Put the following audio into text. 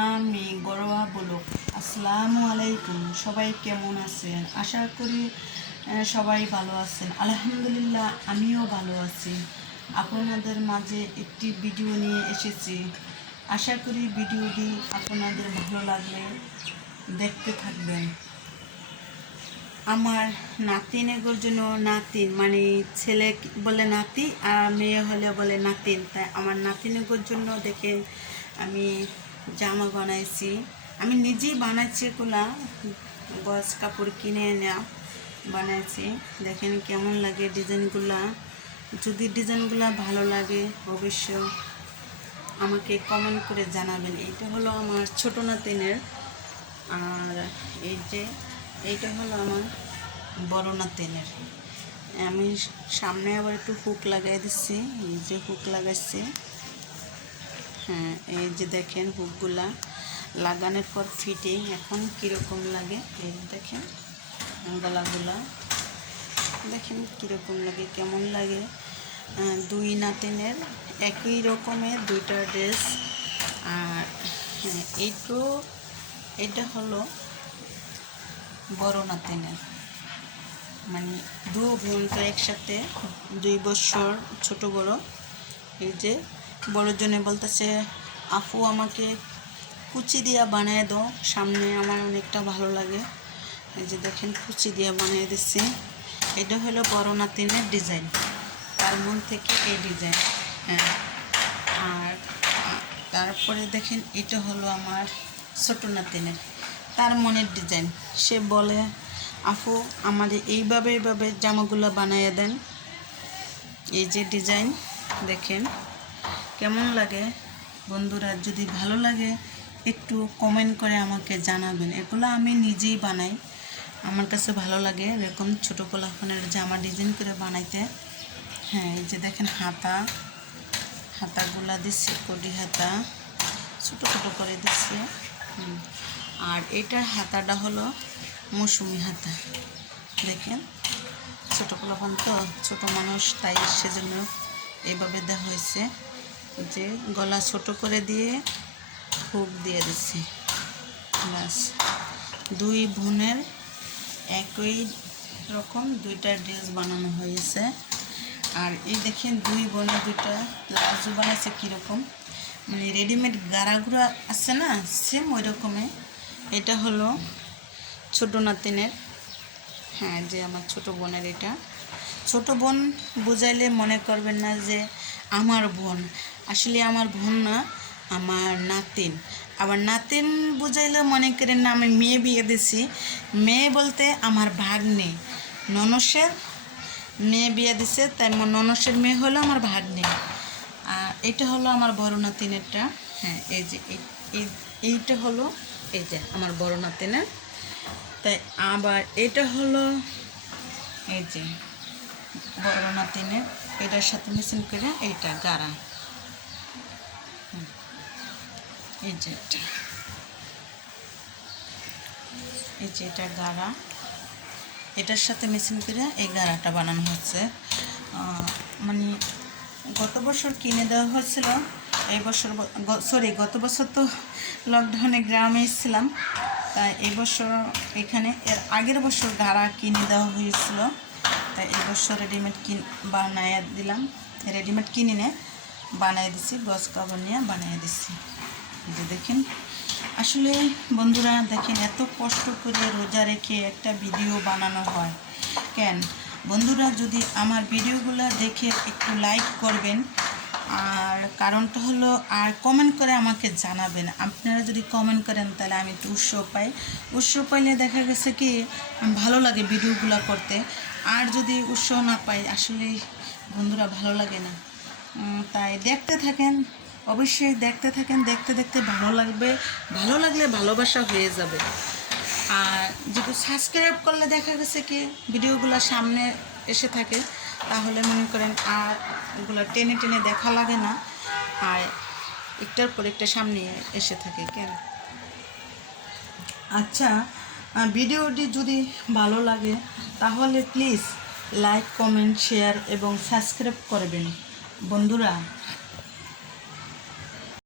আমি গড়োয়া ব্লগ। আসসালামু আলাইকুম। সবাই কেমন আছেন? আশা করি সবাই ভালো আছেন। আলহামদুলিল্লাহ আমিও ভালো আছি। আপনাদের মাঝে একটি ভিডিও নিয়ে এসেছি। আশা করি ভিডিওটি আপনাদের ভালো লাগলে দেখতে থাকবেন। আমার নাতিনের জন্য, নাতিন মানে ছেলে বলে নাতি আর মেয়ে হলে বলে নাতিন, তাই আমার নাতিনের জন্য দেখেন আমি জামা বানাইছি। আমি নিজেই বানাইছি, এগুলা গজ কাপড় কিনে এনে বানাইছি। দেখেন কেমন লাগে ডিজাইনগুলা। যদি ডিজাইনগুলা ভালো লাগে অবশ্য আমাকে কমেন্ট করে জানাবেন। এটা হলো আমার ছোট নাতিনের, আর এইটা হলো আমার বড় নাতিনের। আমি সামনে আবার একটু হুক লাগাই দিচ্ছি, এই যে হুক লাগাচ্ছি। হ্যাঁ, এই যে দেখেন হুকগুলা লাগানোর পর ফিটিং এখন কীরকম লাগে। এই দেখেন গলাগুলা দেখেন কীরকম লাগে, কেমন লাগে। দুই নাতিনের একই রকমের দুইটা ড্রেস। আর হ্যাঁ, এটা হলো বড় নাতিনের, মানে দু বোন তো একসাথে 2 বছর ছোট বড়। এই যে বড় জনে বলতেছে আপু আমাকে কুচি দিয়া বানিয়ে দাও, সামনে আমার অনেকটা ভালো লাগে। এই যে দেখেন কুচি দিয়া বানিয়ে দিচ্ছি। এটা হলো বড় নাতিনের ডিজাইন, তার মন থেকে এই ডিজাইন। হ্যাঁ, আর তারপরে দেখেন এটা হলো আমার ছোট নাতিনের, তার মনের ডিজাইন। সে বলে আপু আমাদের এইভাবে জামাগুলো বানিয়ে দেন। এই যে ডিজাইন দেখেন কেমন লাগে। বন্ধুরা যদি ভালো লাগে একটু কমেন্ট করে আমাকে জানাবেন। এগুলো আমি নিজেই বানাই, আমার কাছে ভালো লাগে এরকম ছোটো পোলাপানের জামা ডিজাইন করে বানাইতে। হ্যাঁ, এই যে দেখেন হাতাগুলা দিচ্ছি, কডি হাতা ছোটো ছোটো করে দিচ্ছি। আর এটার হাতাটা হলো মৌসুমি হাতা। দেখেন ছোটো পোলাপান তো, ছোটো মানুষ, তাই সেজন্য এইভাবে দেওয়া হয়েছে। যে গলা ছোট করে দিয়ে হুক দিয়ে দিচ্ছি। ব্যাস, দুই বোনের একই রকম দুইটা ড্রেস বানানো হয়েছে। আর এই দেখেন দুই বোনের দুইটা প্লাজো বানাইছে কীরকম, মানে রেডিমেড গাড়াগুড়া আছে না, সেম ওই রকমই। এটা হলো ছোটো নাতিনের। হ্যাঁ, যে আমার ছোট বোনের, এটা ছোট বোন বুঝাইলে মনে করবেন না যে আমার বোন, আসলে আমার বোন না, আমার নাতিন। আবার নাতিন বুঝাইলে মনে করেন না আমি মেয়ে বিয়ে দিছি। মেয়ে বলতে আমার ভাগ্নে, ননসের মেয়ে বিয়ে দিছে, তাই ননসের মেয়ে হলো আমার ভাগ্নে। আর এটা হলো আমার বড় নাতিনেরটা। হ্যাঁ, এই যে এইটা হলো এই যে আমার বড় নাতিনের। তাই আবার এটা হলো এই যে বড় নাতিনের, এটার সাথে মিশিং করে এইটা গাড়া। এই যে এটা গাড়া, এটার সাথে মিশিং করে এই গাড়াটা বানানো হচ্ছে। মানে গত বছর কিনে দেওয়া হয়েছিল, এই বছর গত বছর তো লকডাউনে গ্রামে এসেছিলাম, তাই এই বছর এখানে, এর আগের বছর গাড়া কিনে দেওয়া হয়েছিল, তাই এই বছর রেডিমেড বানিয়ে দিলাম। রেডিমেড কিনে বানিয়ে দিছি, গজ কাপড় নিয়ে বানিয়ে দিছি। যে দেখেন আসলে বন্ধুরা দেখেন এত কষ্ট করে রোজা রেখে একটা ভিডিও বানানো হয় কেন? বন্ধুরা যদি আমার ভিডিওগুলো দেখে একটু লাইক করবেন, আর কারণটা হলো আর কমেন্ট করে আমাকে জানাবেন। আপনারা যদি কমেন্ট করেন তাহলে আমি একটু উৎসাহ পাই। উৎসাহ পাইলে দেখা গেছে কি ভালো লাগে ভিডিওগুলো করতে। আর যদি উৎসাহ না পাই আসলে বন্ধুরা ভালো লাগে না। তাই দেখতে থাকেন, অবশ্যই দেখতে থাকেন, দেখতে দেখতে ভালো লাগবে, ভালো লাগলে ভালোবাসা হয়ে যাবে। আর যদি সাবস্ক্রাইব করলে দেখা গেছে কি ভিডিওগুলো সামনে এসে থাকে, তাহলে মনে করেন আর ওগুলো টেনে টেনে দেখা লাগে না, আর একটার পর একটা সামনে এসে থাকে কেন। আচ্ছা, ভিডিওটি যদি ভালো লাগে তাহলে প্লিজ লাইক, কমেন্ট, শেয়ার এবং সাবস্ক্রাইব করবেন বন্ধুরা।